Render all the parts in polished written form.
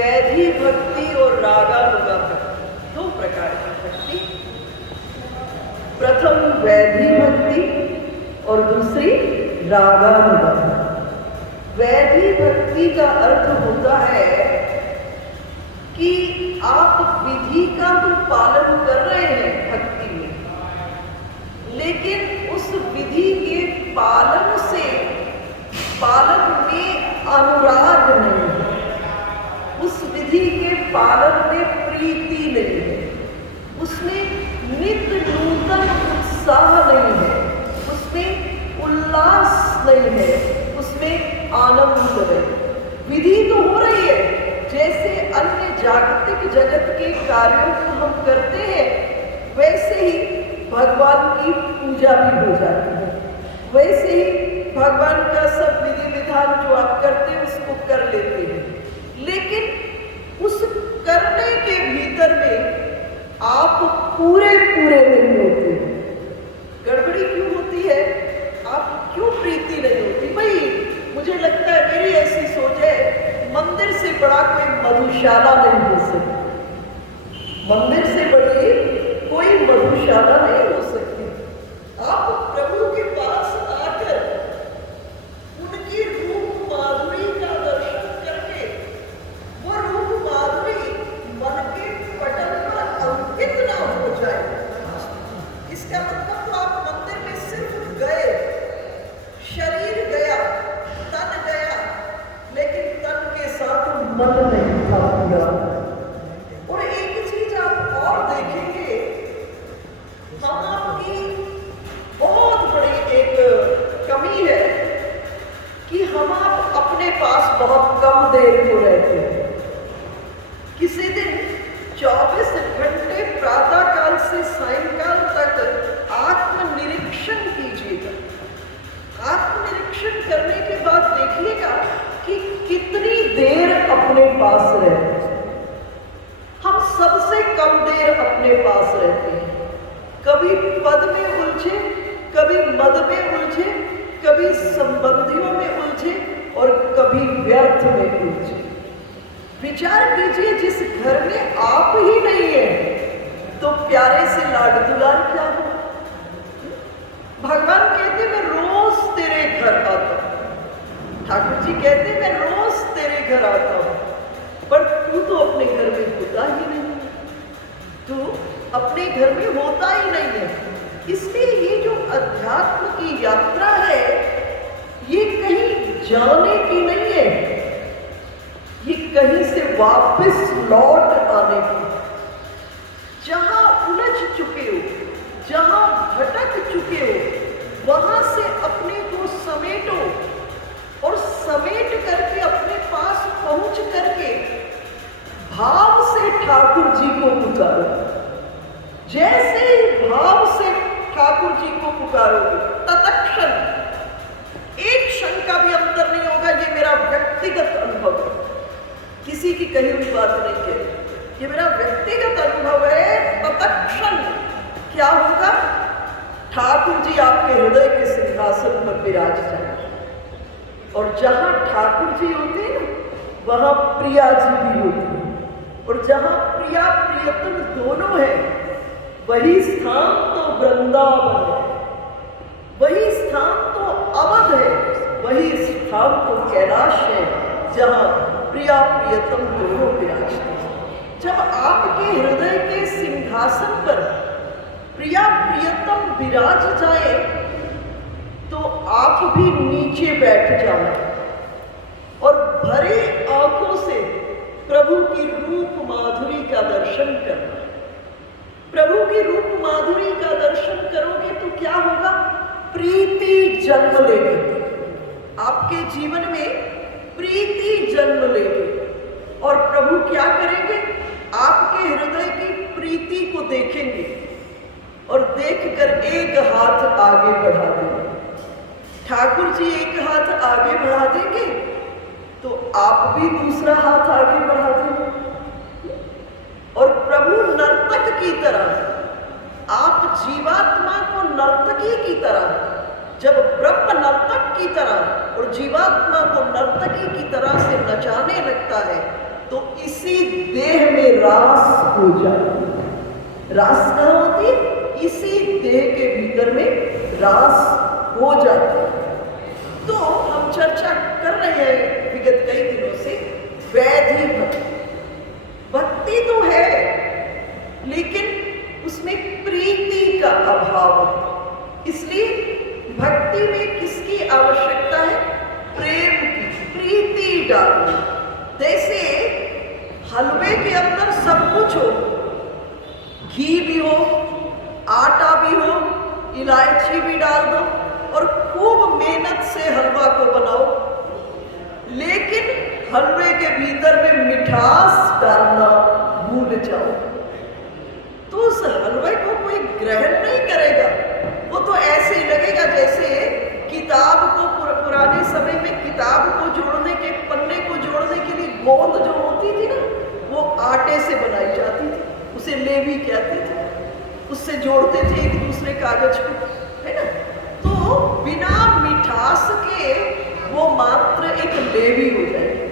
वैधि भक्ति और रागानुगा भक्ति, दो प्रकार की भक्ति। प्रथम वैधि भक्ति और दूसरी रागानुगा भक्ति। वैधि भक्ति का अर्थ होता है कि आप विधि का तो पालन कर रहे हैं भक्ति में, लेकिन उस विधि के पालन में अनुराग नहीं है, उस विधि के पालन में प्रीति नहीं है, उसमें नित्य नूतन उत्साह नहीं है, उसमें उल्लास नहीं है, उसमें आनंद नहीं। विधि तो हो रही है, जैसे अन्य जागतिक जगत के कार्यों को हम करते हैं वैसे ही भगवान की पूजा भी हो जाती है, वैसे ही भगवान का सब विधि विधान जो आप करते हैं उसको कर लेते हैं। लेकिन उस करने के भीतर में आप पूरे नहीं होते। गड़बड़ी क्यों होती है? आप क्यों प्रीति नहीं होती? भाई मुझे लगता है, मेरी ऐसी सोच है, मंदिर से बड़ा कोई मधुशाला नहीं हो सकती, मंदिर से बड़ी कोई मधुशाला नहीं हो सकती। आप प्रभु के पास आकर उनकी रूप माधुरी का दर्शन करके वो रूप माधुरी मन के पटल पर अंकित ना हो जाए, इसका मतलब तो आप मंदिर में सिर्फ गए, शरीर गया, तन गया, लेकिन तन के साथ मन नहीं था पूरा। और एक चीज आप और देखेंगे, हम आपकी बहुत बड़ी एक कमी है कि हम आप अपने पास बहुत कम देर को रहते हैं। किसी दिन 24 घंटे प्रातः काल से सायंकाल तक आत्मनिरीक्षण कीजिएगा। आत्मनिरीक्षण करने के बाद देखिएगा कि कितनी देर अपने पास रहते हैं। हम सबसे कम देर अपने पास रहते हैं, कभी पद में उलझे, कभी मद में उलझे, कभी संबंधियों में उलझे और कभी व्यर्थ में उलझे। विचार कीजिए, जिस घर में आप ही नहीं है तो प्यारे से लाड दुलार क्या हो? भगवान कहते मैं रोज तेरे घर आता हूं, ठाकुर जी कहते मैं रोज तेरे घर आता हूं, पर तू तो अपने घर में होता ही नहीं है, तू अपने घर में होता ही नहीं है। इसलिए ये जो अध्यात्म की यात्रा है, ये कहीं जाने की नहीं है, ये कहीं से वापस लौट आने की। जहां उलझ चुके हो, जहां भटक चुके हो, वहां से अपने को समेटो और समेट करके अपने पास पहुंच करके भाव से ठाकुर जी को पुकारो। जैसे ही भाव से ठाकुर जी को पुकारोगे, तत्क्षण एक क्षण का भी अंतर नहीं होगा। ये मेरा व्यक्तिगत अनुभव है, किसी की कही हुई बात नहीं कह रही, ये मेरा व्यक्तिगत अनुभव है। तत्क्षण क्या होगा? ठाकुर जी आपके हृदय के सिंहासन पर विराज जाएंगे, और जहां ठाकुर जी होते हैं वहां प्रिया जी भी होती है, और जहां प्रिया प्रियतम दोनों है, वही स्थान तो वृंदावन है, वही स्थान तो अवध है, वही स्थान तो कैलाश है, जहां प्रिया प्रियतम दोनों विराजते हैं। जब आपके हृदय के सिंहासन पर प्रिया प्रियतम विराज जाए तो आप भी नीचे बैठ जाए और भरी आंखों से प्रभु की रूप माधुरी का दर्शन करना। प्रभु की रूप माधुरी का दर्शन करोगे तो क्या होगा? प्रीति जन्म लेगी, आपके जीवन में प्रीति जन्म लेगी, और प्रभु क्या करेंगे? आपके हृदय की प्रीति को देखेंगे और देखकर एक हाथ आगे बढ़ा देंगे। ठाकुर जी एक हाथ आगे बढ़ा देंगे तो आप भी दूसरा हाथ आगे बढ़ा देंगे, और प्रभु नर्तक की तरह, आप जीवात्मा को नर्तकी की तरह, जब ब्रह्म नर्तक की तरह और जीवात्मा को नर्तकी की तरह से नचाने लगता है, तो इसी देह में रास हो जाती है। रास कहाँ होती है? इसी देह के भीतर में रास हो जाती है। तो हम चर्चा कर रहे हैं विगत कई दिनों से वैधि भक्ति। भक्ति तो है लेकिन उसमें प्रीति का अभाव है। इसलिए भक्ति में किसकी आवश्यकता है? प्रेम की, प्रीति डालनी। जैसे हलवे के अंदर सब कुछ हो, घी भी हो, आटा भी हो, इलायची भी डाल दो और खूब मेहनत से हलवा को बनाओ, लेकिन हलवे के भीतर में मिठास डालना भूल जाओ तो उस हलवे को कोई ग्रहण नहीं करेगा। वो तो ऐसे ही लगेगा जैसे किताब को पुराने समय में किताब को जोड़ने के, पन्ने को जोड़ने के लिए गोंद जो होती थी ना, वो आटे से बनाई जाती थी, उसे लेवी कहते थे। उससे जोड़ते थे एक दूसरे कागज को, है ना। तो बिना मिठास के वो मात्र एक लेवी हो जाएगी,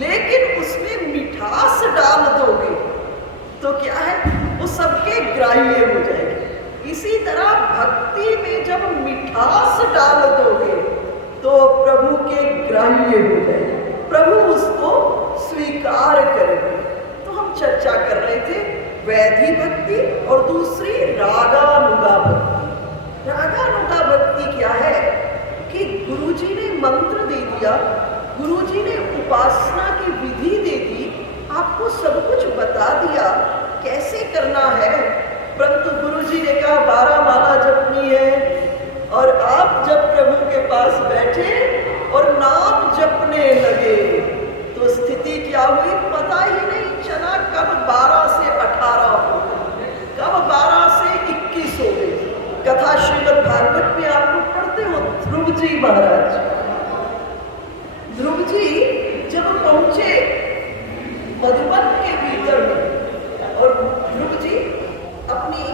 लेकिन उसमें मिठास डाल दोगे तो क्या है, वो सबके ग्राह्य हो जाएगी। इसी तरह भक्ति में जब मिठास डाल दोगे तो प्रभु के ग्राह्य हो जाएगी, प्रभु उसको स्वीकार करेंगे। तो हम चर्चा कर रहे थे वैधि भक्ति और दूसरी रागानुगा भक्ति। रागानुगा भक्ति क्या है कि गुरुजी ने मंत्र दे दिया, गुरुजी ने उपासना की विधि दे दी, आपको सब कुछ बता दिया कैसे करना है, परंतु गुरुजी ने कहा 12 माला जपनी है और आप जब प्रभु के पास बैठे और नाम जपने लगे तो स्थिति क्या हुई पता ही नहीं चला। कब 12 से 18 हो गए, कब 12 से 21 हो गए। कथा श्रीमद् भागवत में आप लोग पढ़ते हो, ध्रुव जी महाराज, ध्रुव जी जब पहुंचे मधुबन के भीतर में और ध्रुव जी अपनी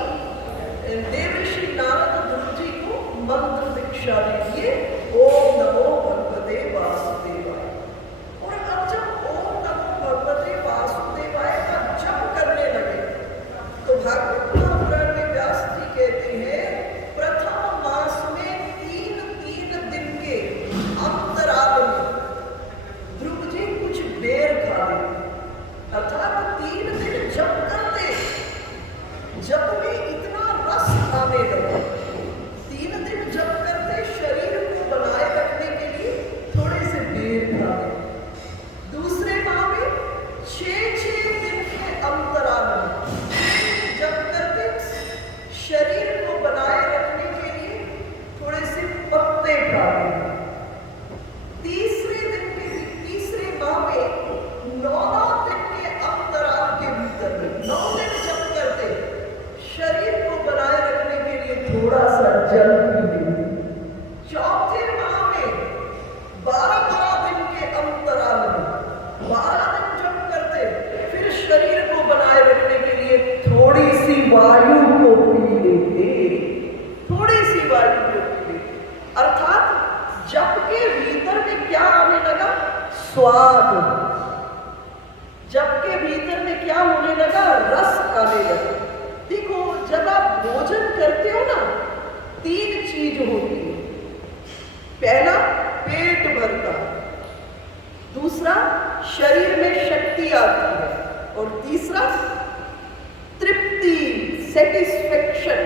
देवर्षि नारद ध्रुव जी को मंत्र दीक्षा दीजिए, ओम नमो भगवते वासुदेवाय। और अब जब ओम नमो भगवते वासुदेवाय का जप करने लगे तो भागवत महापुराण में व्यास जी कहते हैं प्रथम मास में 3 दिन के अंतराल में ध्रुव जी कुछ बेर खा लेते, अर्थात 3 दिन जप करते, जप में इतना रस आने लगा। 3 दिन जप करते, शरीर को बनाए रखने के लिए थोड़े से बेर खाते। दूसरे माह में 6 दिन के अंतराल में जप करते, शरीर को बनाए रखने के लिए थोड़े से पत्ते खाते। तीसरे माह में 9 दिन के अंतराल के भीतर में 9 दिन जप करते, शरीर को बनाए रखने के लिए थोड़ा सा जल पी लेते। चौथे माह में 12 दिन के अंतराल में 12 दिन जप करते, फिर शरीर को बनाए रखने के लिए थोड़ी सी वायु को पी लेते, थोड़ी सी वायु को पी लेते। अर्थात जप के भीतर में क्या आने लगा? स्वाद। जप के भीतर में क्या होने लगा? रस आने लगा। देखो जब आप भोजन करते हो ना, 3 चीज होती है। पहला पेट भरता, दूसरा शरीर में शक्ति आती है और तीसरा तृप्ति, सेटिस्फेक्शन,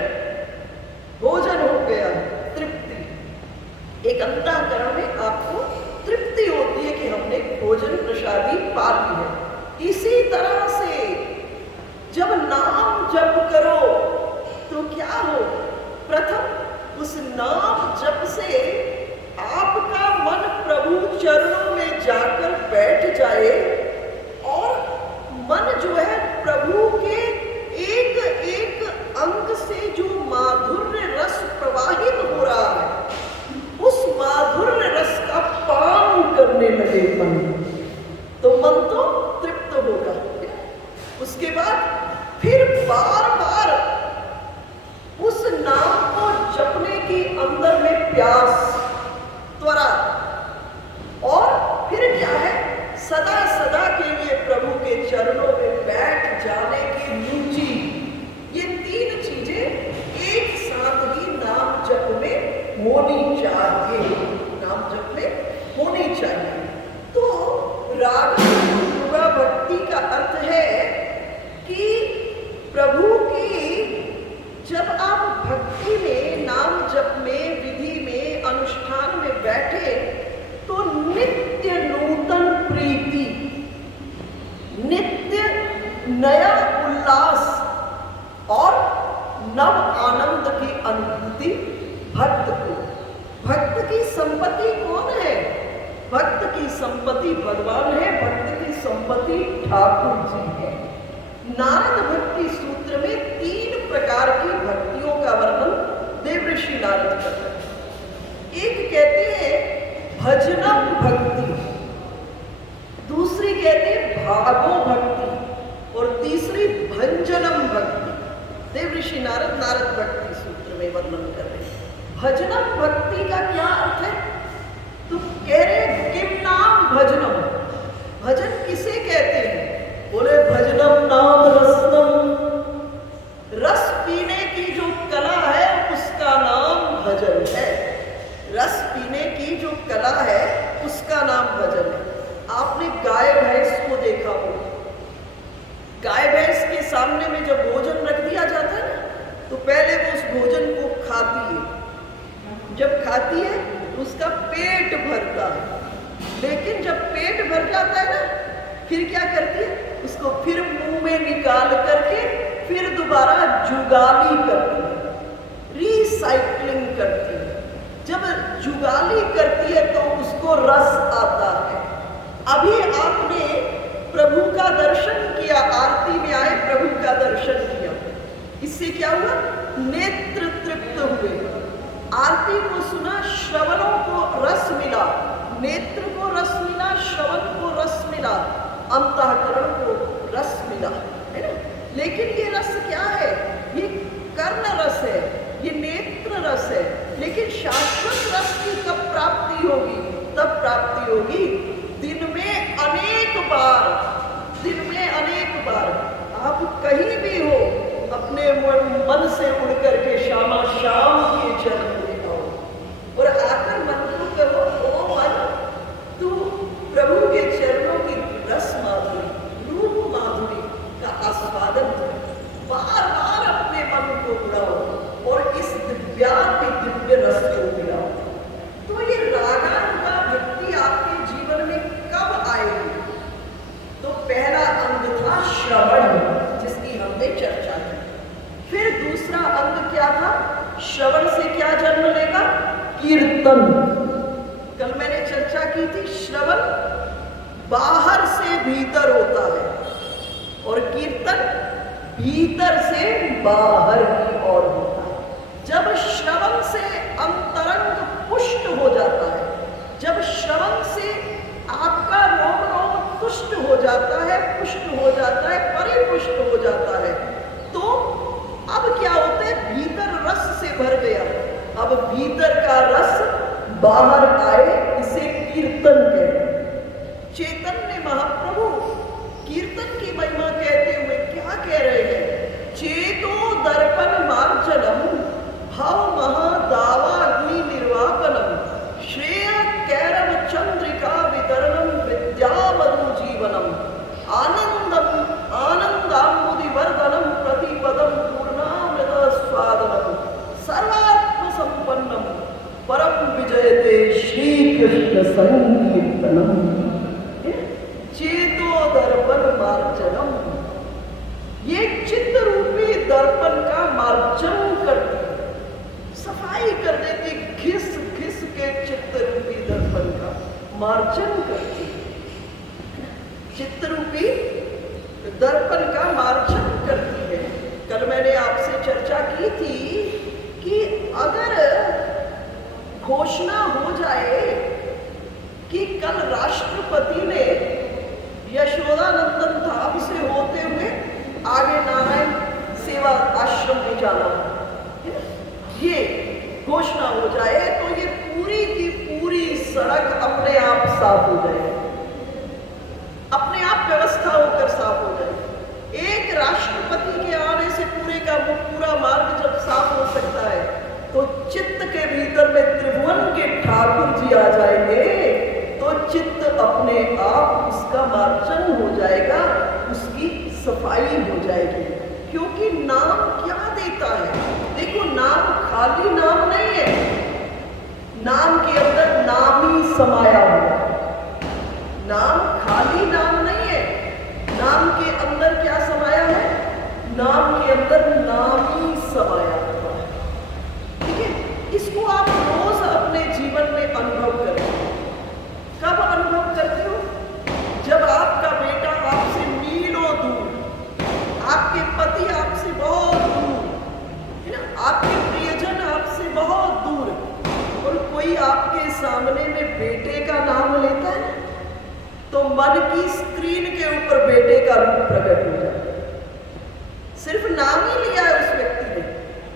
भोजन हो गया, तृप्ति। एक अंतःकरण में आपको तृप्ति होती है कि हमने भोजन प्रसादी पा ली है। इसी तरह से जब नाम जप करो तो क्या हो? प्रथम उस नाम जप से आपका मन प्रभु चरणों में जाकर बैठ जाए और मन जो है प्रभु के एक एक अंग से जो माधुर्य रस प्रवाहित हो रहा है, उस माधुर्य रस का पान करने लगे मन, तो मन तो तृप्त होगा। उसके बाद फिर बार बार उस नाम को जपने की अंदर में प्यास, त्वरा, और फिर क्या है, सदा सदा के लिए प्रभु चरणों में बैठ जाने की रुचि, ये तीन चीजें एक साथ ही नाम जप में होनी चाहिए, नाम जप में होनी चाहिए। तो रागम युगा भक्ति का अर्थ है कि प्रभु की जब आप भक्ति में, नाम जप में, विधि में, अनुष्ठान में बैठे तो नित्य नूतन प्रीति, नित्य नया उल्लास और नव आनंद की अनुभूति भक्त को। भक्त की संपत्ति कौन है? भक्त की संपत्ति भगवान है, भक्त की संपत्ति ठाकुर जी है। नारद भक्ति सूत्र में 3 प्रकार की भक्तियों का वर्णन देवऋषि नारद करते हैं। एक कहते हैं भजनम भक्ति, दूसरी कहते हैं भागो भक्ति और तीसरी भंजनम भक्ति। देवऋषि नारद भक्ति सूत्र में वर्णन कर रहे हैं। भजनम भक्ति का क्या अर्थ है? तो कह रहे किम नाम भजनम, भजन किसे कहते हैं? बोले भजनम नाम रसनम, रस पीने की जो कला है उसका नाम भजन है। रस पीने की जो कला है उसका नाम भजन है। आपने गाय भैंस को देखा हो, गाय भैंस के सामने में जब भोजन रख दिया जाता है ना, तो पहले वो उस भोजन को खाती है। जब खाती है तो उसका पेट भरता है, लेकिन जब पेट भर जाता है ना, फिर क्या करती है? उसको फिर मुंह में निकाल करके फिर दोबारा जुगाली करती है, रिसाइक्लिंग करती है। जब जुगाली करती है तो उसको रस आता है। अभी आपने प्रभु का दर्शन किया, आरती में आए प्रभु का दर्शन किया, इससे क्या हुआ? नेत्र तृप्त हुए। आरती को सुना, श्रवणों को रस मिला, नेत्र को रस मिला, श्रवण को रस मिला, अंतःकरण को रस मिला, है ना? लेकिन ये रस क्या है? ये कर्ण रस है, ये नेत्र रस है। लेकिन शाश्वत रस की कब प्राप्ति होगी? तब प्राप्ति होगी दिन में अनेक बार, दिन में अनेक बार आप कहीं भी हो, अपने मन से उड़ करके श्यामा श्याम के चरण में आओ और आकर मन को कहो, ओ मन, तू प्रभु के चरणों की रस माधुरी, रूप माधुरी का आस्वादन करो। बार बार अपने मन को उड़ाओ और इस दिव्य रस को मिलाओ। तो ये रागानुगा भक्ति आपके जीवन में कब आएगी? तो पहला अंग था श्रवण, जिसकी हमने चर्चा की। फिर दूसरा अंग क्या था? श्रवण से क्या जन्म लेगा? कीर्तन। कल मैंने चर्चा की थी, श्रवण बाहर से भीतर होता है और कीर्तन भीतर से बाहर की ओर होता है। जब श्रवण से अंतरंग पुष्ट हो जाता है, जब श्रवण से आपका रोम रोम तुष्ट हो जाता है, पुष्ट हो जाता है, परिपुष्ट हो जाता है, तो अब क्या होता है? भीतर रस से भर गया, अब भीतर का रस बाहर आए, इसे कीर्तन कहते हैं। चैतन्य महाप्रभु कीर्तन की महिमा कहते हुए क्या कह रहे हैं? चेतो दर्पण मार्जनम भव महादावाग्नि निर्वापनम श्रेय कैरव चंद्रिका वितरणम विद्यावधु जीवनम आनंदम आनंदामुदि वर्धनम प्रतिपदम पूर्णामृत स्वादनम सर्वात्म संपन्नम परम विजयते श्री कृष्ण संकीर्तनम। चेतो दर्पण मार्जनम, ये चित्त रूपी दर्पण का मार्जन करती है, सफाई कर देती, घिस घिस के चित्त रूपी दर्पण का मार्जन करती है। चित्त रूपी दर्पण का मार्जन करती है। कल मैंने आपसे चर्चा की थी कि अगर घोषणा हो जाए कि कल राष्ट्रपति ने यशोदानंदन धाम से होते हुए आगे नारायण सेवा आश्रम में जाना, ये घोषणा हो जाए तो ये पूरी की पूरी सड़क अपने आप साफ हो जाए, अपने आप व्यवस्था होकर साफ हो जाए। अपने आप उसका मार्जन हो जाएगा, उसकी सफाई हो जाएगी। क्योंकि नाम क्या देता है? देखो, नाम खाली नाम नहीं है, नाम के अंदर नाम ही समाया हुआ है। नाम खाली नाम नहीं है, नाम के अंदर क्या समाया है? नाम के अंदर नाम ही समाया हुआ है। ठीक है, इसको आप रोज अपने जीवन में अनुभव करें। कब अनुभव करते हो? जब आपका बेटा आपसे मीलों दूर, आपके पति आपसे बहुत दूर है ना, आपके प्रियजन आपसे बहुत दूर, और कोई आपके सामने में बेटे का नाम लेता है तो मन की स्क्रीन के ऊपर बेटे का रूप प्रकट हो जाता है। सिर्फ नाम ही लिया है उस व्यक्ति ने,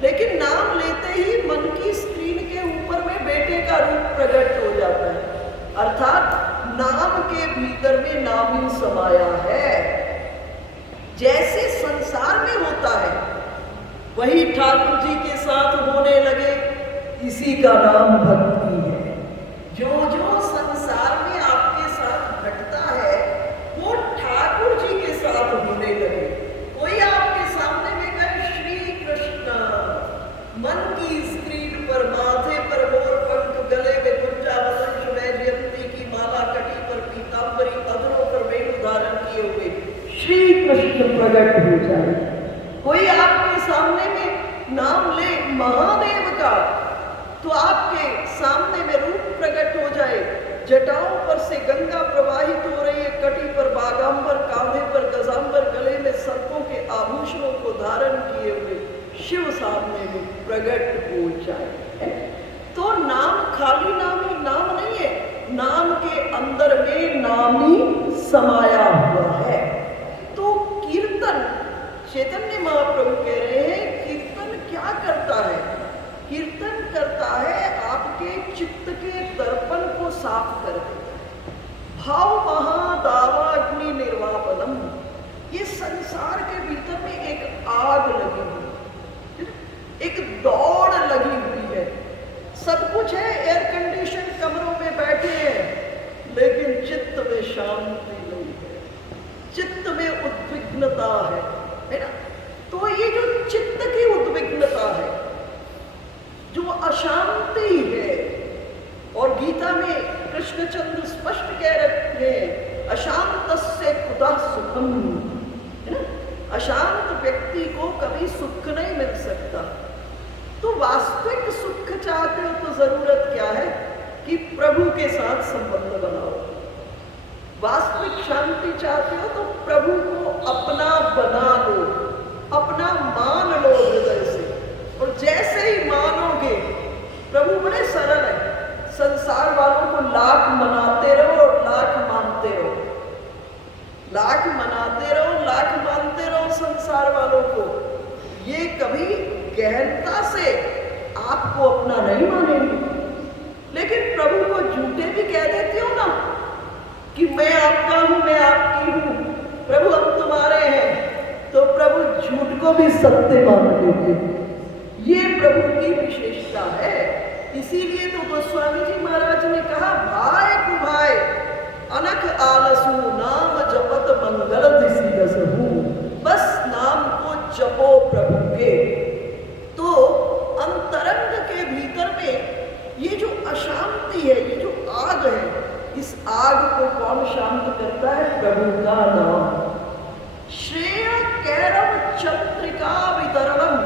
लेकिन नाम लेते ही मन की स्क्रीन के ऊपर में बेटे का रूप प्रकट हो जाता है। अर्थात नाम के भीतर में नाम ही समाया है। जैसे संसार में होता है वही ठाकुर जी के साथ होने लगे, इसी का नाम भक्ति है। जो जो संसार में आपके साथ घटता है वो ठाकुर जी के साथ होने लगे। कोई आपके सामने में कहे श्री कृष्ण, मन की स्क्रीन पर माथे पर मोर पंख, गले में कुंजावतन जयंती की माला, कटी पर पीतांबरी, अधरों पर वेणु धारण किए हुए श्री कृष्ण प्रकट हो जाए। कोई आपके सामने में नाम ले महादेव का, तो आपके सामने में रूप प्रकट हो जाए। जटाओं पर से गंगा प्रवाहित हो रही है, कटी पर बागांबर, कांधे पर गजांबर, गले में सर्पों के आभूषणों को धारण किए हुए शिव सामने में प्रकट हो जाए। तो नाम खाली नाम नहीं है, नाम के अंदर में नाम ही समाया हुआ है। तो कीर्तन, चैतन्य महाप्रभु कह रहे हैं, कीर्तन क्या करता है? कीर्तन करता है आपके चित्त के दर्पण को साफ कर देता है। भाव महादावाग्नि निर्वापनम, ये संसार के भीतर में एक आग लगी हुई, एक दौड़ लगी हुई है। सब कुछ है, एयर कंडीशन कमरों में बैठे हैं, लेकिन चित्त में शांति नहीं है, चित्त में उद्विग्नता है ना। तो ये जो चित्त की उद्विग्नता है, जो अशांति है, और गीता में कृष्णचंद्र स्पष्ट कह रहे हैं, अशांतस्य कुतः सुखम, है ना। अशांत व्यक्ति को कभी सुख नहीं मिल सकता। तो वास्तविक सुख चाहते हो तो जरूरत क्या है कि प्रभु के साथ संबंध बनाओ। वास्तविक शांति चाहते हो तो प्रभु को अपना बना लो, अपना मान लो हृदय से। और जैसे ही मानोगे, प्रभु बड़े सरल है, संसार वालों को लाख मनाते रहो और लाख मानते रहो, लाख मनाते रहो, लाख मानते रहो संसार वालों को, ये कभी गहनता से आपको अपना नहीं मानेंगे। लेकिन प्रभु को झूठे भी कह देते हो ना कि मैं आपका हूं, मैं आपकी हूं, प्रभु हम तुम्हारे हैं, तो प्रभु झूठ को भी सत्य मान लेते हैं। ये प्रभु की विशेषता है। इसीलिए तो गोस्वामी जी महाराज ने कहा, भाई कुभाई अनख आलसू नाम जपत मंगल दिसी दसहू, बस नाम को जपो प्रभु के। तो अंतरंग के भीतर में ये जो अशांति है, ये जो आग है, इस आग को कौन शांत करता है? प्रभु का नाम। श्रेय कैरव चंद्रिका वितरणम,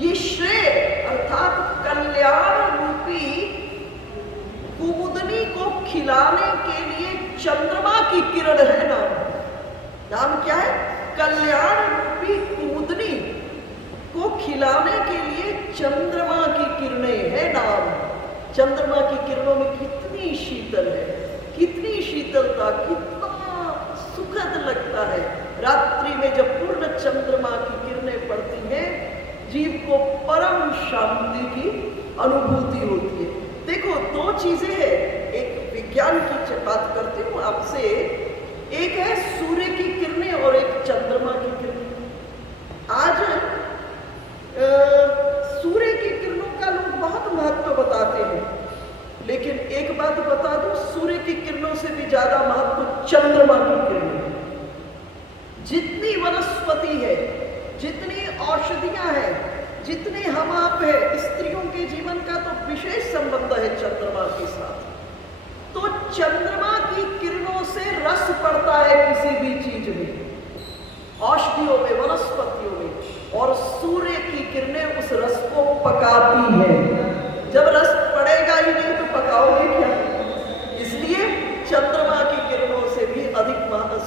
ये श्रेय अर्थात कल्याण रूपी कुमुदनी को खिलाने के लिए चंद्रमा की किरण है नाम। नाम क्या है? कल्याण रूपी कुमुदनी को खिलाने के लिए चंद्रमा की किरणें है नाम। चंद्रमा की किरणों में कितनी शीतल है, कितनी शीतलता, कितना सुखद लगता है। रात्रि में जब पूर्ण चंद्रमा की किरणें पड़ती हैं, जीव को परम शांति की अनुभूति होती है। देखो, दो चीजें हैं, एक विज्ञान की बात करती हूँ आपसे, एक है सूर्य की किरणें और एक चंद्रमा की किरणें। आज सूर्य की किरणों का लोग बहुत महत्व बताते हैं, लेकिन एक बात बता दूं, सूर्य की किरणों से भी ज्यादा महत्व चंद्रमा की किरणें हैं। जितनी वनस्पति है, जितनी औषधियां हैं, जितने हम आप है, स्त्रियों के जीवन का तो विशेष संबंध है चंद्रमा के साथ। तो चंद्रमा की किरणों से रस पड़ता है किसी भी चीज में, औषधियों में, वनस्पतियों में, और सूर्य की किरणें उस रस को पकाती हैं। जब रस पड़ेगा ही नहीं तो पकाओगे क्या? इसलिए चंद्रमा की किरणों से भी अधिक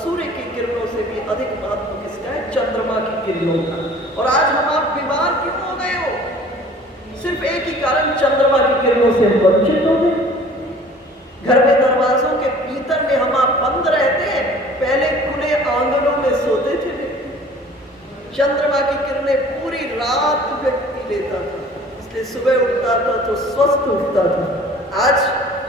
सूर्य की किरणों से भी अधिक महत्व किसका है? चंद्रमा की किरणों का। और आज हम आप बीमार क्यों हो गए हो? सिर्फ एक ही कारण, चंद्रमा की किरणों से वंचित हो गए। घर में दरवाजों के भीतर में हम आप बंद रहते हैं, पहले खुले आंगनों में सोते थे। चंद्रमा की किरणें पूरी रात व्यक्ति लेता था, इसलिए सुबह उठता था तो स्वस्थ उठता था। आज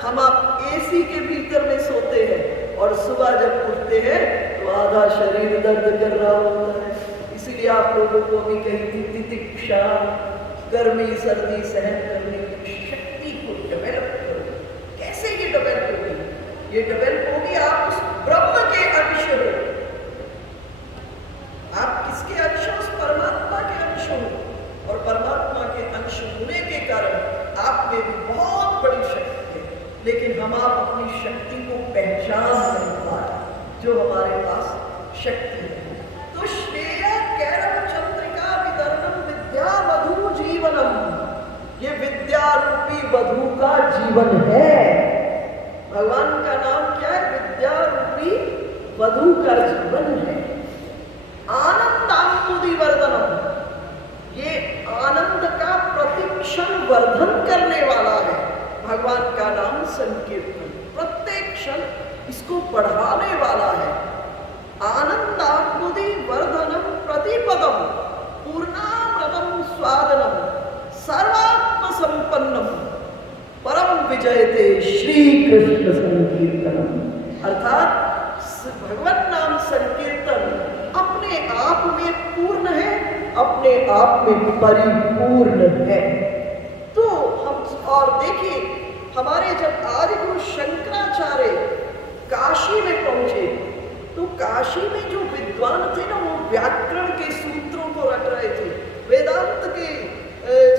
हम आप एसी के भीतर में सोते हैं और सुबह जब उठते हैं तो आधा शरीर दर्द कर रहा होता है। इसीलिए आप लोगों को भी कही थी तितिक्षा, गर्मी सर्दी सहन करने की शक्ति को डेवलप करो। कैसे ये डेवलप होगी? ये डेवलप होगी आप उस ब्रह्म के अंश हो। आप किसके अंश हो? उस परमात्मा के अंश हो, और परमात्मा के अंश होने के कारण आप में भी बहुत बड़ी शक्ति है, लेकिन हम आप अपनी शक्ति को पहचान नहीं पाए, जो हमारे पास शक्ति है। तो श्रेय कैरव चंद्रिका विदर्णम विद्या वधु जीवनम, ये विद्या रूपी वधु का जीवन है। भगवान का नाम क्या है? विद्या रूपी वधु का जीवन है। आनंदानुदी वर्धनम, ये आनंद का प्रतिक्षण वर्धन करने वाला है। भगवान का नाम संकीर्तन प्रत्येक क्षण इसको बढ़ाने वाला है। आनंदानुदी वर्धनम प्रतिपदम पूर्णामृतम स्वादनम सर्वात्म संपन्नम परम विजयते श्री कृष्ण संकीर्तनम। अर्थात भगवत नाम संकीर्तन अपने आप में पूर्ण है, अपने आप में परिपूर्ण है। तो हम और देखिए, हमारे जब आदि गुरु शंकराचार्य काशी में पहुंचे तो काशी में जो विद्वान थे ना, वो व्याकरण के सूत्रों को रट रहे थे, वेदांत के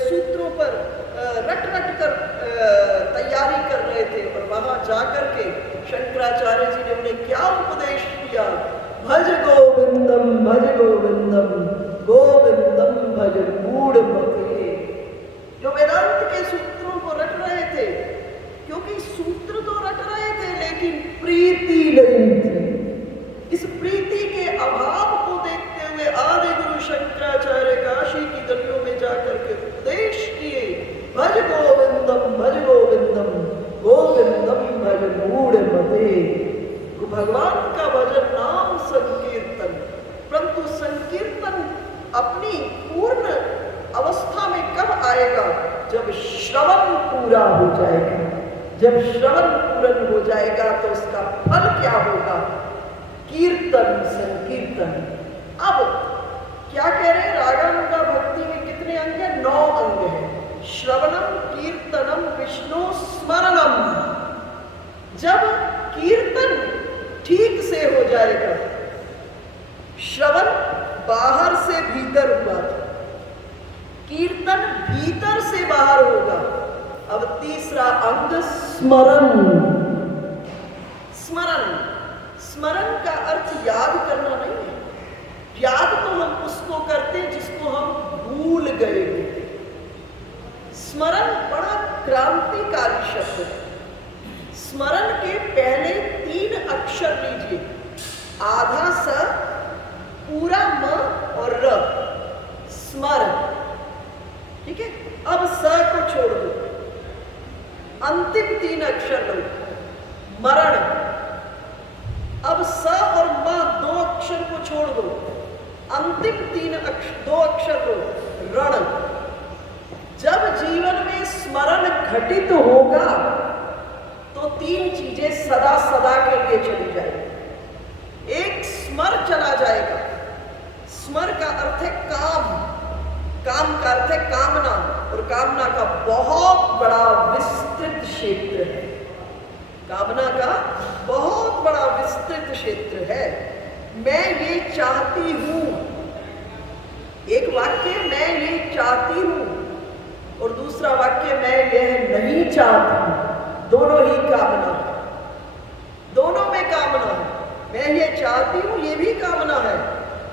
सूत्रों पर रट कर तैयारी कर रहे थे। और वहां जाकर के शंकराचार्य जी ने उन्हें क्या उपदेश किया? भज गोविंदम गोविंदम भज मूढ़मते। जो वेदांत के सूत्रों को रट रहे थे, क्योंकि सूत्र तो रट रहे थे लेकिन प्रीति नहीं थी। इस प्रीति के अभाव को देखते हुए आदि गुरु शंकराचार्य काशी की गलियों में जाकर के उपदेश किए, भज गोविंदम गोविंदम भज मूढ़मते। भगवान का भजन नाम संकीर्तन, परंतु संकीर्तन अपनी पूर्ण अवस्था में कब आएगा? जब श्रवण पूरा हो जाएगा। जब श्रवण पूर्ण हो जाएगा तो उसका फल क्या होगा? कीर्तन, संकीर्तन। अब क्या कह रहे हैं? रागानुगा भक्ति के कितने अंग हैं? 9 अंग हैं। श्रवणम, कीर्तनम, विष्णु स्मरणम। जब कीर्तन ठीक से हो जाएगा, श्रवण बाहर से भीतर हुआ था, कीर्तन भीतर से बाहर होगा। अब तीसरा अंग स्मरण। स्मरण, स्मरण का अर्थ याद करना नहीं है। याद तो हम उसको करते हैं जिसको हम भूल गए होते। स्मरण बड़ा क्रांतिकारी शब्द है। स्मरण के पहले 3 अक्षर लीजिए, आधा स, पूरा म और र, स्मर। ठीक है, अब स को छोड़ दो, अंतिम 3 अक्षर लो, मरण। अब स और म 2 अक्षर को छोड़ दो, अंतिम 2 अक्षर लो, रण। जब जीवन में स्मरण घटित होगा तो 3 चीजें सदा सदा के लिए चली जाएगी। एक स्मर चला जाएगा। स्मर का अर्थ है काम, काम का अर्थ है कामना, और कामना का बहुत बड़ा विस्तृत क्षेत्र है। कामना का बहुत क्षेत्र है। मैं ये चाहती हूँ, एक वाक्य मैं ये चाहती हूँ और दूसरा वाक्य मैं यह नहीं चाहती। दोनों ही कामना है, दोनों में कामना है। मैं ये चाहती हूँ, ये भी कामना है।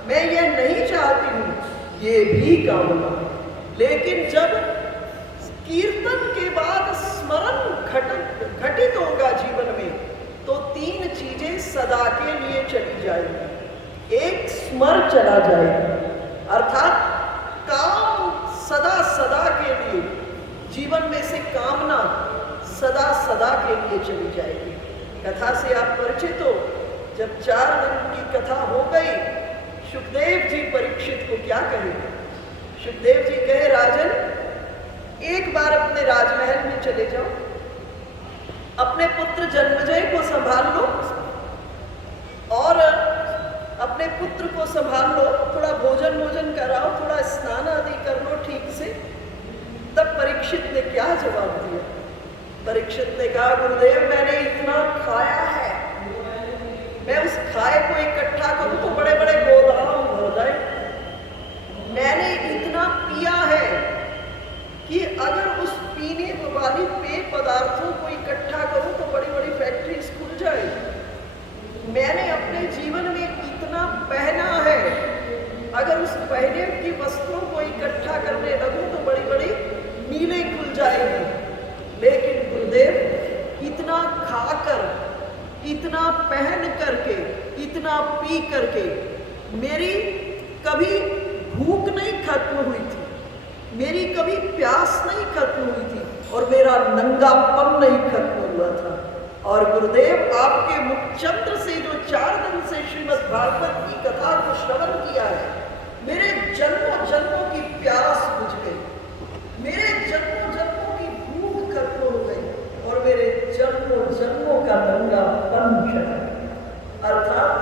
मैं ये नहीं चाहती हूँ, ये भी कामना है। लेकिन जब कीर्तन के बाद स्मरण घटित होगा जीवन में, तो तीन चीजें सदा के लिए चली जाएगी। एक स्मर चला जाएगा, अर्थात काम सदा सदा के लिए, जीवन में से कामना सदा सदा के लिए चली जाएगी। कथा से आप परिचित हो। जब 4 दिन की कथा हो गई, सुखदेव जी परीक्षित को क्या कहे? सुखदेव जी कहे, राजन एक बार अपने राजमहल में चले जाओ, अपने पुत्र जन्मेजय को संभाल लो और अपने पुत्र को संभाल लो, थोड़ा भोजन कराओ, थोड़ा स्नान आदि कर लो ठीक से। तब परीक्षित ने क्या जवाब दिया? परीक्षित ने कहा, गुरुदेव मैंने इतना खाया है, मैं उस खाए को इकट्ठा करूं तो बड़े बड़े गोदाम भर जाए। मैंने इतना पिया है कि अगर उस पीने वाली पेय पदार्थों को इकट्ठा करूं तो बड़ी बड़ी फैक्ट्रीज खुल जाए। मैंने अपने जीवन में इतना पहना है, अगर उस पहने की वस्त्रों को इकट्ठा करने लगूं तो बड़ी बड़ी मीलें खुल जाएंगी। लेकिन गुरुदेव इतना खाकर, इतना पहन करके, इतना पी करके मेरी कभी भूख नहीं खत्म हुई थी, मेरी कभी प्यास नहीं खत्म हुई थी और मेरा नंगापन नहीं खत्म हुआ था। और गुरुदेव आपके मुखचंद्र से जो 4 दिन से श्रीमद् भागवत की कथा को श्रवण किया है, मेरे जन्मों जन्मों की प्यास बुझ गई, मेरे जन्मों जन्मों की भूख खत्म हो गई और मेरे जन्मों जन्मों का नंगापन चला। अर्थात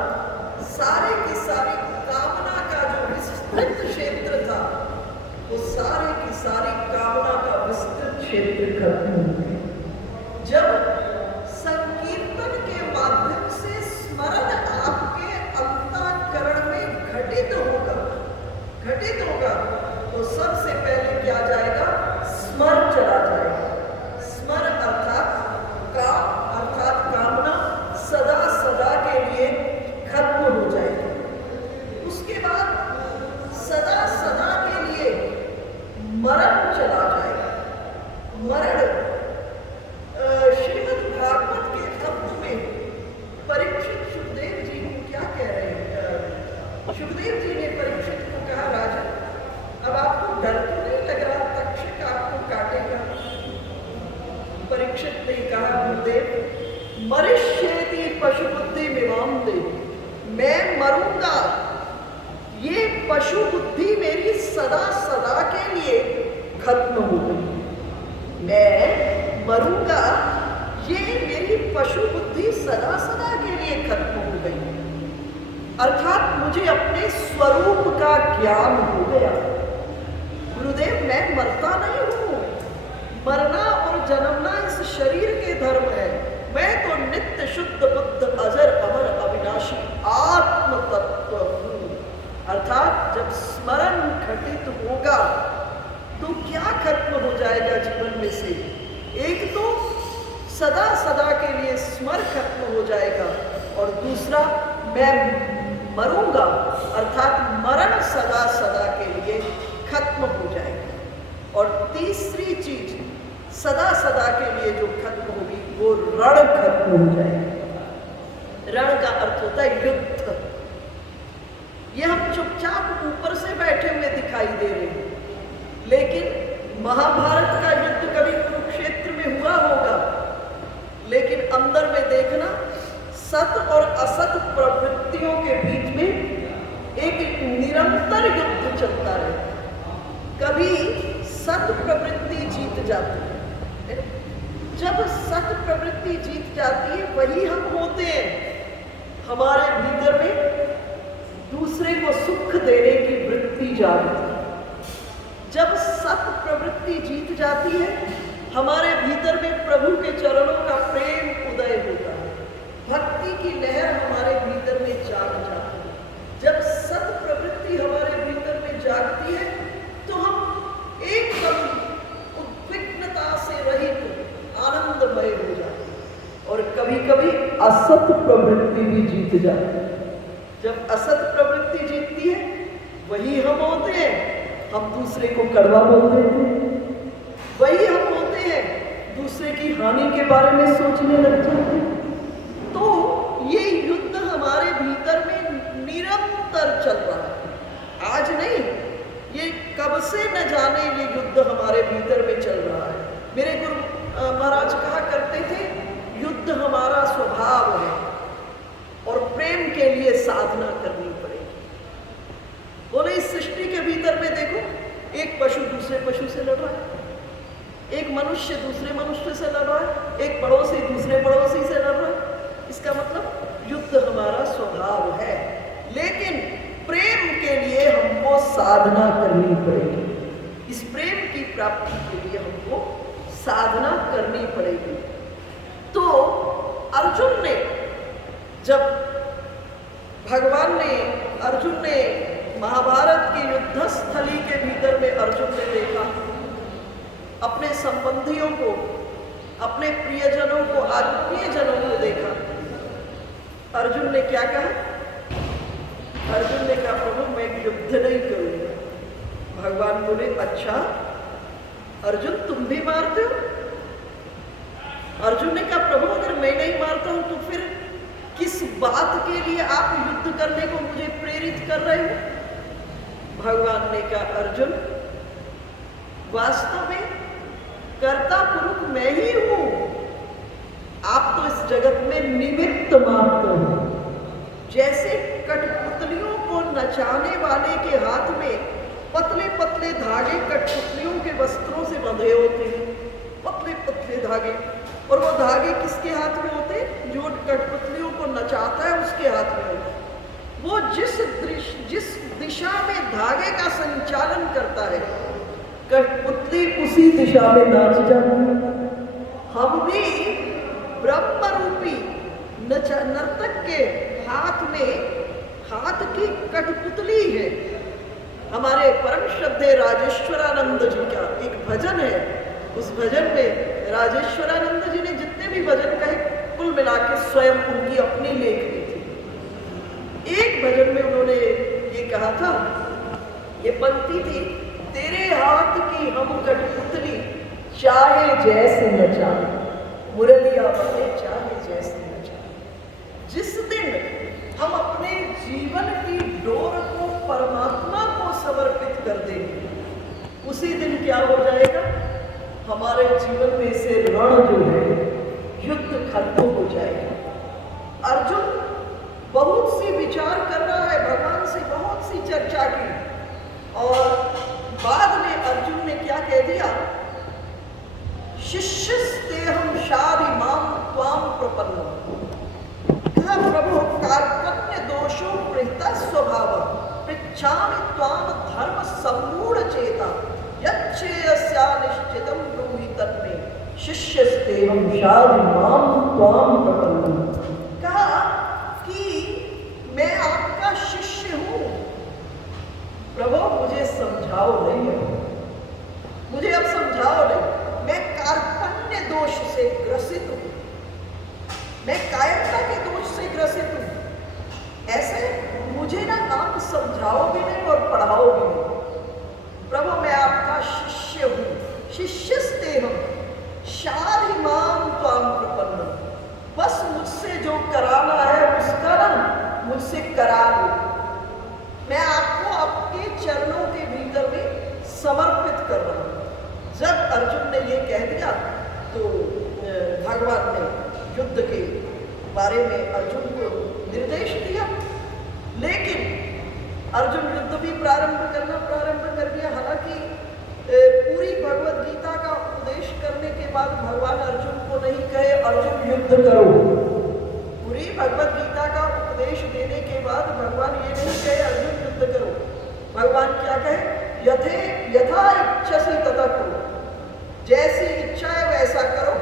सारे की सारी कामना का जो विस्तृत क्षेत्र था, वो सारे की सारी कामना का विस्तृत क्षेत्र खत्म हो गया। जब संकीर्तन के माध्यम से स्मरण आपके अंतःकरण में घटित होगा तो सबसे पहले क्या जाएगा? स्मर चला जाएगा। स्मर अर्थात कामना सदा सदा के लिए खत्म हो जाएगी। उसके बाद सदा सदा के लिए मरण चला जाएगा। मरण श्रीमद् भागवत के अंत में परीक्षित सुखदेव जी को क्या कह रहे हैं? सुखदेव जी ने परीक्षित को कहा, राजन अब आपको डर तो नहीं लग रहा तक्षक आपको काटेगा? परीक्षित ने कहा, गुरुदेव मरिष्येति पशु बुद्धि मिमाम दे, मैं मरूंगा, ये पशु बुद्धि मेरी सदा सदा के लिए खत्म हो गई। मैं मरूंगा, ये मेरी पशु बुद्धि सदा सदा के लिए खत्म हो गई। अर्थात मुझे अपने स्वरूप का ज्ञान हो गया। गुरुदेव मैं मरता नहीं हूं, मरना और जन्मना इस शरीर के धर्म है। मैं तो नित्य शुद्ध बुद्ध अजर अमर अविनाशी आत्म तत्व हूं। अर्थात जब स्मरण घटित होगा तो क्या खत्म हो जाएगा जीवन में से? एक तो सदा सदा के लिए स्मर खत्म हो जाएगा और दूसरा मैं मरूंगा, अर्थात मरण सदा सदा के लिए खत्म हो जाएगा। और तीसरी चीज सदा सदा के लिए जो खत्म होगी वो रण खत्म हो जाएगा। रण का अर्थ होता है युद्ध। ये हम चुपचाप ऊपर से बैठे हुए दिखाई दे रहे हैं, लेकिन महाभारत का युद्ध कभी कुरुक्षेत्र में हुआ होगा, लेकिन अंदर में देखना सत और असत प्रवृत्तियों के बीच में एक निरंतर युद्ध चलता रहे। कभी सत प्रवृत्ति जीत जाती है। जब सत प्रवृत्ति जीत जाती है वही हम होते हैं। हमारे भीतर में दूसरे को सुख देने की वृत्ति जागती है। जब सत प्रवृत्ति जीत जाती है, हमारे भीतर में प्रभु के चरणों का प्रेम उदय होता है। भक्ति की लहर हमारे भीतर कभी कभी असत प्रवृत्ति भी जीत जाती है। जब असत प्रवृत्ति जीतती है वही हम होते हैं, हम दूसरे को कड़वा बोल देते हैं। वही हम होते हैं, दूसरे की हानि के बारे में सोचने लग जाते हैं। तो ये युद्ध हमारे भीतर में निरंतर चल रहा है, आज नहीं, ये कब से न जाने ये युद्ध हमारे भीतर में चल रहा है। मेरे गुरु महाराज कहा करते थे, युद्ध हमारा स्वभाव है और प्रेम के लिए साधना करनी पड़ेगी। बोले इस सृष्टि के भीतर में देखो, एक पशु दूसरे पशु से लड़ रहा है, एक मनुष्य दूसरे मनुष्य से लड़ रहा है, एक पड़ोसी दूसरे पड़ोसी से लड़ रहा है। इसका मतलब युद्ध हमारा स्वभाव है, लेकिन प्रेम के लिए हमको साधना करनी पड़ेगी। इस प्रेम की प्राप्ति के लिए हमको साधना करनी पड़ेगी। तो अर्जुन ने, जब अर्जुन ने महाभारत की युद्ध स्थली के भीतर में अर्जुन ने देखा अपने संबंधियों को, अपने प्रियजनों को, आत्मीय जनों को देखा, अर्जुन ने क्या कहा? अर्जुन ने कहा प्रभु मैं युद्ध नहीं करूंगा। भगवान बोले अच्छा अर्जुन तुम भी मारते हो? अर्जुन ने कहा प्रभु अगर मैं नहीं मारता हूं तो फिर किस बात के लिए आप युद्ध करने को मुझे प्रेरित कर रहे हो? भगवान ने कहा अर्जुन वास्तव में कर्ता पुरुष मैं ही हूं, आप तो इस जगत में निमित्त मात्र हो। जैसे कठपुतलियों को नचाने वाले के हाथ में पतले पतले धागे कठपुतलियों के वस्त्रों से बंधे होते हैं, पतले पतले धागे, और वो धागे किसके हाथ में होते हैं? जो कठपुतलियों को नचाता है उसके हाथ में होते हैं। वो जिस दिशा में धागे का संचालन करता है कठपुतली उसी दिशा में नाच जाती है। हम भी ब्रह्म रूपी नर्तक के हाथ की कठपुतली है। हमारे परम श्रद्धेय राजेश्वरानंद जी का एक भजन है, उस भजन में राजेश्वरानंद जी ने जितने भी भजन कहे कुल मिला के स्वयं उनकी अपनी लेखनी थी। एक भजन में उन्होंने ये कहा था, ये पंक्ति थी, तेरे हाथ की हम कठपुतली चाहे जैसे नचाए, मुरलिया बने चाहे जैसे नचाए। जिस दिन हम अपने जीवन की डोर को परमात्मा को समर्पित कर देंगे उसी दिन क्या हो जाएगा? हमारे जीवन में से रण जो है युद्ध खत्म हो जाएगा। अर्जुन बहुत सी विचार कर रहा है, भगवान से बहुत सी चर्चा की, और बाद में अर्जुन ने क्या कह दिया? शिष्यस्तेहं शाधि माम त्वाम प्रपन्नम्। कहा प्रभु कार्पण्य दोषो प्रहिता स्वभाव पृच्छामि त्वाम धर्म सम्मूढ़ चेता यच्छेयस्या निश्चितं ब्रूहि तन्मे शिष्यस्तेहं शाधि माम त्वाम प्रपन्नम्। कहा कि मैं आपका शिष्य हूं, प्रभु मुझे समझाओ नहीं, मुझे अब समझाओ नहीं, मैं कार्पण्य दोष से ग्रसित हूं, मैं कायरता के दोष से ग्रसित हूं। ऐसे मुझे ना आप समझाओ भी नहीं और पढ़ाओ भी नहीं। प्रभु मैं आपका शिष्य हूं, शिष्यस्तेहं शाधि माम त्वाम प्रपन्नम्। बस मुझसे जो कराना है उसका ना मुझसे करा लो। मैं आपको आपके चरणों के भीतर में समर्पित कर रहा हूं। जब अर्जुन ने ये कह दिया तो भगवान ने युद्ध के बारे में अर्जुन को निर्देश दिया, लेकिन अर्जुन युद्ध भी प्रारंभ कर दिया। हालांकि पूरी भगवत गीता का उपदेश करने के बाद भगवान अर्जुन को नहीं कहे अर्जुन युद्ध करो। पूरी भगवत गीता का उपदेश देने के बाद भगवान ये नहीं कहे अर्जुन युद्ध करो। भगवान क्या कहे? यथा इच्छसि तथा करो, जैसी इच्छा है वैसा करो।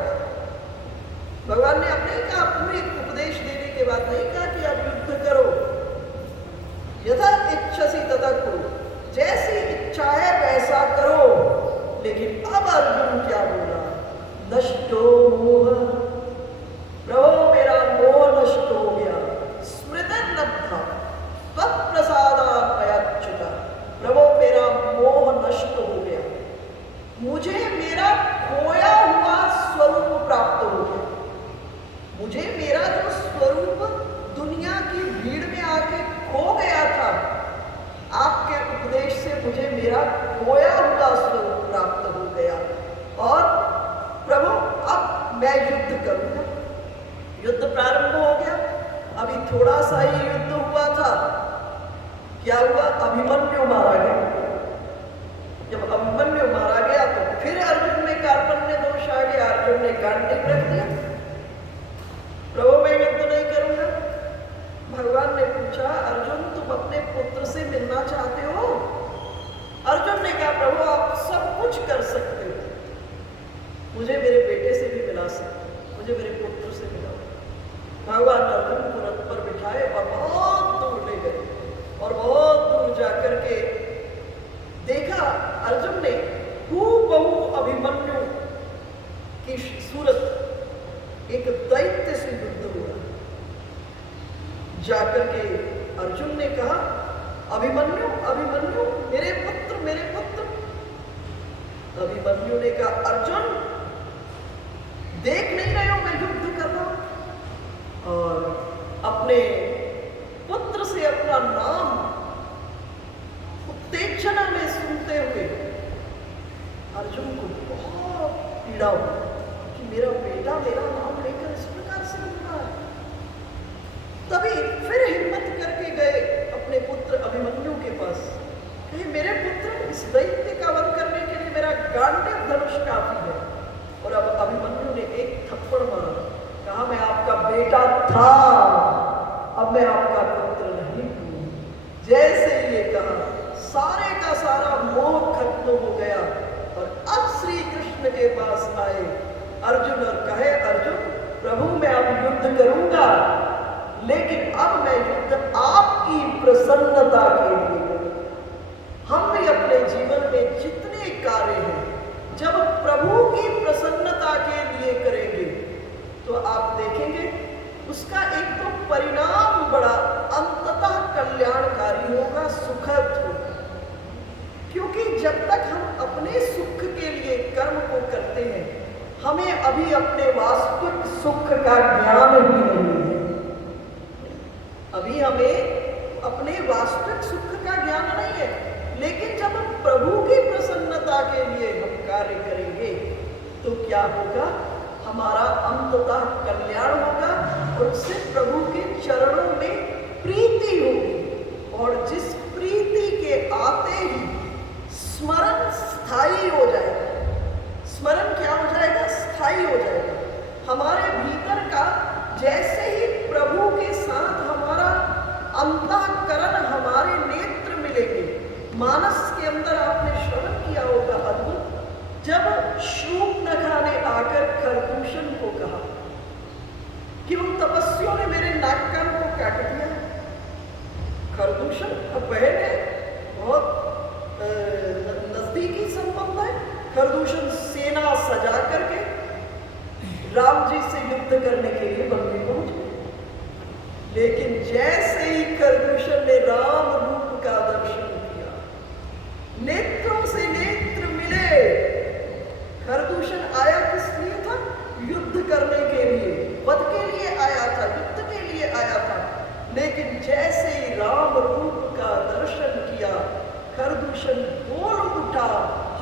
भगवान ने अपने कहा, पूरी उपदेश देने के बाद नहीं कहा कि आप युद्ध करो। यथा इच्छसि तथा करो, जैसी इच्छा है वैसा करो। लेकिन अब अर्जुन क्या बोला? नष्टो मोह। प्रभु मैं थोड़ा सा ही युद्ध हुआ था, क्या हुआ? अभिमन्यु मारा गया। जब अभिमन्यु मारा गया तो फिर अर्जुन में कार्पण्य दोष आ गया। अर्जुन ने गांडीव रख दिया, प्रभु मैं युद्ध नहीं करूंगा। भगवान ने पूछा, अर्जुन तुम अपने पुत्र से मिलना चाहते हो? अर्जुन ने कहा, प्रभु आप सब कुछ कर सकते हो, मुझे मेरे बेटे से भी मिला सकते हो, मुझे मेरे पुत्र से मिलाओ। भगवान अर्जुन को रथ पर बिठाए और बहुत दूर ले गए, और बहुत दूर जाकर के देखा अर्जुन ने हूबहू अभिमन्यु की सूरत एक दैत्य से युद्ध हुआ। जाकर के अर्जुन ने कहा, अभिमन्यु अभिमन्यु मेरे पुत्र मेरे पुत्र। अभिमन्यु ने कहा, अर्जुन देख नहीं रहे हो मैं युद्ध कर रहा हूं? और अपने पुत्र से अपना नाम उत्तेजना में सुनते हुए अर्जुन को बहुत पीड़ा हुई कि मेरा बेटा मेरा नाम लेकर इस प्रकार से बोल रहा है। तभी फिर हिम्मत करके गए अपने पुत्र अभिमन्यु के पास, कहे मेरे पुत्र इस दैत्य का वध करने के लिए मेरा गांडीव धनुष काफी है। और अब अभिमन्यु ने एक थप्पड़ मारा, कहा मैं आपका बेटा था, अब मैं आपका पुत्र नहीं हूं। जैसे ये कहा सारे का सारा मोह खत्म हो गया और अब श्री कृष्ण के पास आए अर्जुन और कहे, अर्जुन प्रभु मैं अब युद्ध करूंगा, लेकिन अब मैं युद्ध आपकी प्रसन्नता के लिए करूंगा। हम भी अपने जीवन में जितने कार्य हैं जब प्रभु की प्रसन्नता के लिए करेंगे तो आप देखेंगे उसका एक तो परिणाम बड़ा अंततः कल्याणकारी होगा, सुखद होगा। क्योंकि जब तक हम अपने सुख के लिए कर्म को करते हैं हमें अभी अपने वास्तविक सुख का ज्ञान ही नहीं है। अभी हमें अपने वास्तविक सुख का ज्ञान नहीं है, लेकिन जब हम प्रभु की प्रसन्नता के लिए हम कार्य करेंगे तो क्या होगा? हमारा अंततः कल्याण होगा और उससे प्रभु के चरणों में प्रीति होगी। और जिस प्रीति के आते ही स्मरण स्थायी हो जाएगा। स्मरण क्या हो जाएगा? स्थायी हो जाएगा। हमारे भीतर का जैसे ही प्रभु के साथ हमारा अंतःकरण, हमारे नेत्र मिलेंगे। मानस के अंदर आपने श्रवण किया होगा अद्भुत, जब शूर्पणखा ने आकर खरदूषण को कहा कि उन तपस्वियों ने मेरे नाक कान को काट दिया। खरदूषण बहन है, बहुत नजदीकी संबंध है। खरदूषण सेना सजा करके राम जी से युद्ध करने के लिए बंदी पहुंच गए। लेकिन जैसे ही खरदूषण ने राम रूप का दर्शन किया, नेत्रों से नेत्र मिले। खरदूषण आया किस लिए था? युद्ध करने के लिए, वध के लिए आया था, युद्ध के लिए आया था। लेकिन जैसे ही राम रूप का दर्शन किया, खरदूषण बोल उठा,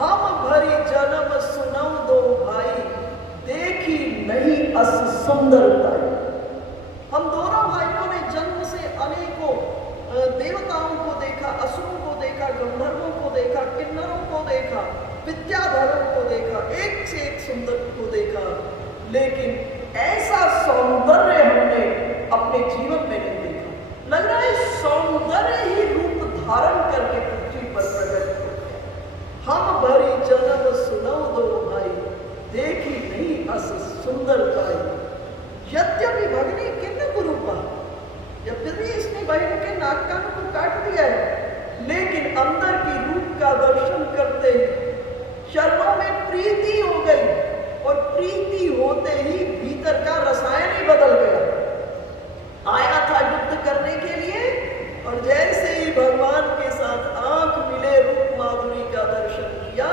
हम भरी जन्म सुनौ दो भाई, देखी नहीं अस सुंदरता। हम दोनों भाइयों ने जन्म से अनेकों देवताओं को देखा, असुरों को देखा, गंधर्वों को देखा, किन्नरों को देखा, विद्याधरों को देखा, एक से एक सुंदर को देखा, लेकिन ऐसा सौंदर्य हमने अपने जीवन में नहीं देखा। लग रहा है सौंदर्य ही रूप धारण करके पृथ्वी पर प्रकट हो गया। हम भरी जन्म सुनौ दो भाई, देखी नहीं अस सुंदरता। यद्यपि भगनी किन्न गुरुपा, यद्यपि इसने बहन के नाक कान को काट दिया है, लेकिन अंदर की रूप का दर्शन करते ही चरणों में प्रीति हो गई, और प्रीति होते ही भीतर का रसायन ही बदल गया। आया था युद्ध करने के लिए, और जैसे ही भगवान के साथ आंख मिले, रूप माधुरी का दर्शन किया,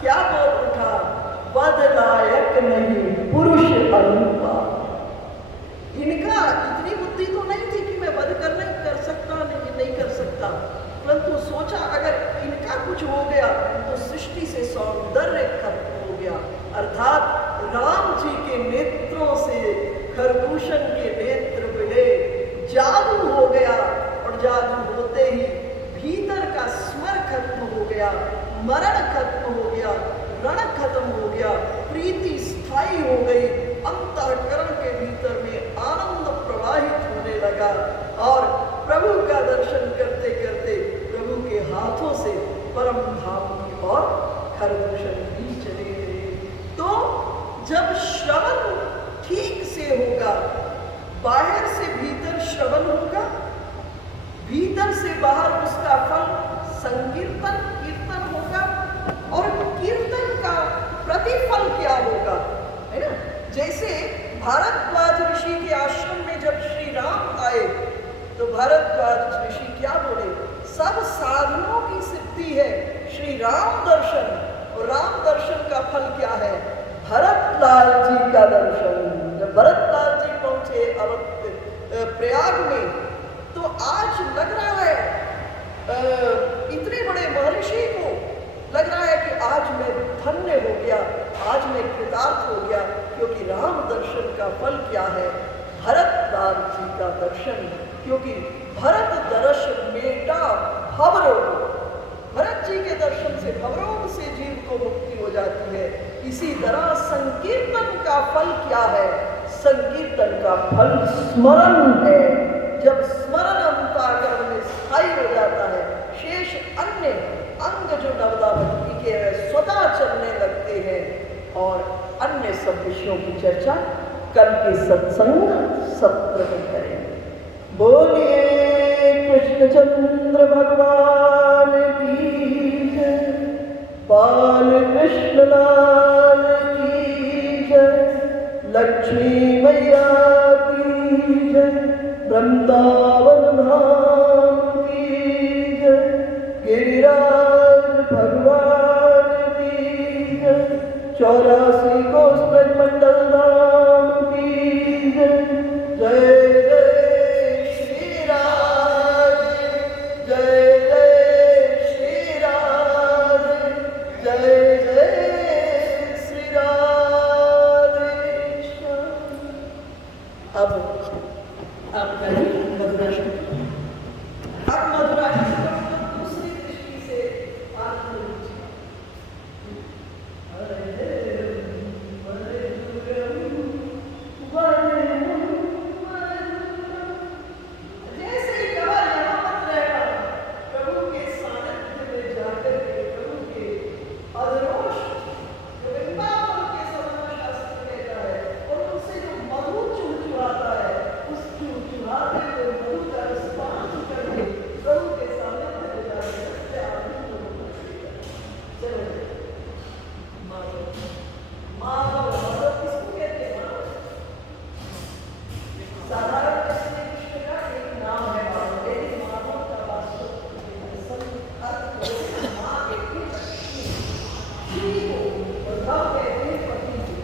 क्या बोल उठा? वध लायक नहीं पुरुष अरूपा। इनका इतनी बुद्धि तो नहीं थी कि मैं वध कर सकता नहीं कर सकता, परंतु सोचा अगर इनका कुछ हो गया तो सृष्टि से सौंदर्य खत्म हो गया। अर्थात राम जी के नेत्रों से खरदूषण के नेत्र मिले, जा जादू होते ही भीतर का स्मर खत्म हो गया, मरण खत्म हो गया, रण खत्म हो गया, प्रीति स्थायी हो गई, अंतःकरण के भीतर में आनंद प्रवाहित होने लगा और प्रभु का दर्शन करते करते प्रभु के हाथों से परम धाम की ओर खरदूषण भी चले गए। तो जब श्रवण ठीक से होगा, बाहर से भीतर श्रवण होगा, भीतर से बाहर उसका फल संकीर्तन कीर्तन होगा और कीर्तन का प्रतिफल क्या होगा, है ना। जैसे भारद्वाज ऋषि के आश्रम में जब श्री राम आए तो भारद्वाज ऋषि क्या बोले, सब साधनों की सिद्धि है श्री राम दर्शन, और राम दर्शन का फल क्या है, भरतलाल जी का दर्शन। जब भरतलाल जी पहुंचे प्रयाग में तो आज लग रहा है इतने बड़े महर्षि को लग रहा है कि आज मैं धन्य हो गया, आज मैं कृतार्थ हो गया, क्योंकि राम दर्शन का फल क्या है, भरतलाल जी का दर्शन। क्योंकि भरत दर्श मेटा भवरोग, भरत जी के दर्शन से भवरोग से जीव को मुक्ति हो जाती है। इसी तरह संकीर्तन का फल क्या है, संकीर्तन का फल स्मरण है। जब स्मरण अंतःकरण में स्थायी हो जाता है, शेष अन्य अंग जो नवदा भक्ति के हैं स्वतः चलने लगते हैं और अन्य सब विषयों की चर्चा कल के सत्संग सत्र में करेंगे। बोलिए कृष्णचंद्र भगवान की जय, बाल कृष्ण लाल की जय, लक्ष्मी मैया की जय, वृंदावन धाम की जय, गिरिराज भगवान की जय, 84 कोस ब्रजमंडल धाम की जय। जय जय श्री राधे, जय जय श्री राधे, जय जय श्री राधे श्याम। अब मधुराष्टमी, अब मधुराष्टमी दूसरी दृष्टि से जैसे ही कहा यहाँ मत रहना, प्रभु के सानिध्य में जाकर के प्रभु के अदरोश जो वृंदावन के समान शास्त्र कहता है और उनसे जो मधु चुहचुहाता है, उस चुहचुहाते हुए मधु का स्पर्श करके प्रभु के सानिध्य में जाकर आनंद होगा। चलो माधव माधव माधव किसको कहते हैं, साधारण कृष्ण का एक नाम है माधव, लेकिन माधव का वास्तव अर्थ माँ कहती है श्री को, और भव कहते हैं पति को,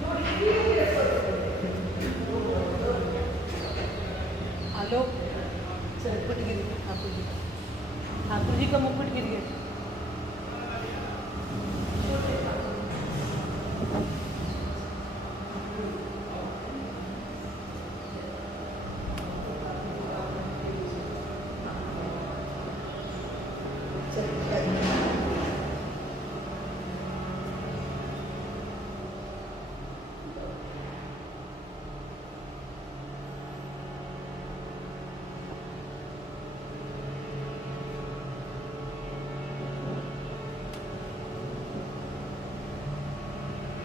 जो श्री के पति आलोक मुकुट गिर गया, ठाकुर जी का मुकुट गिर गया।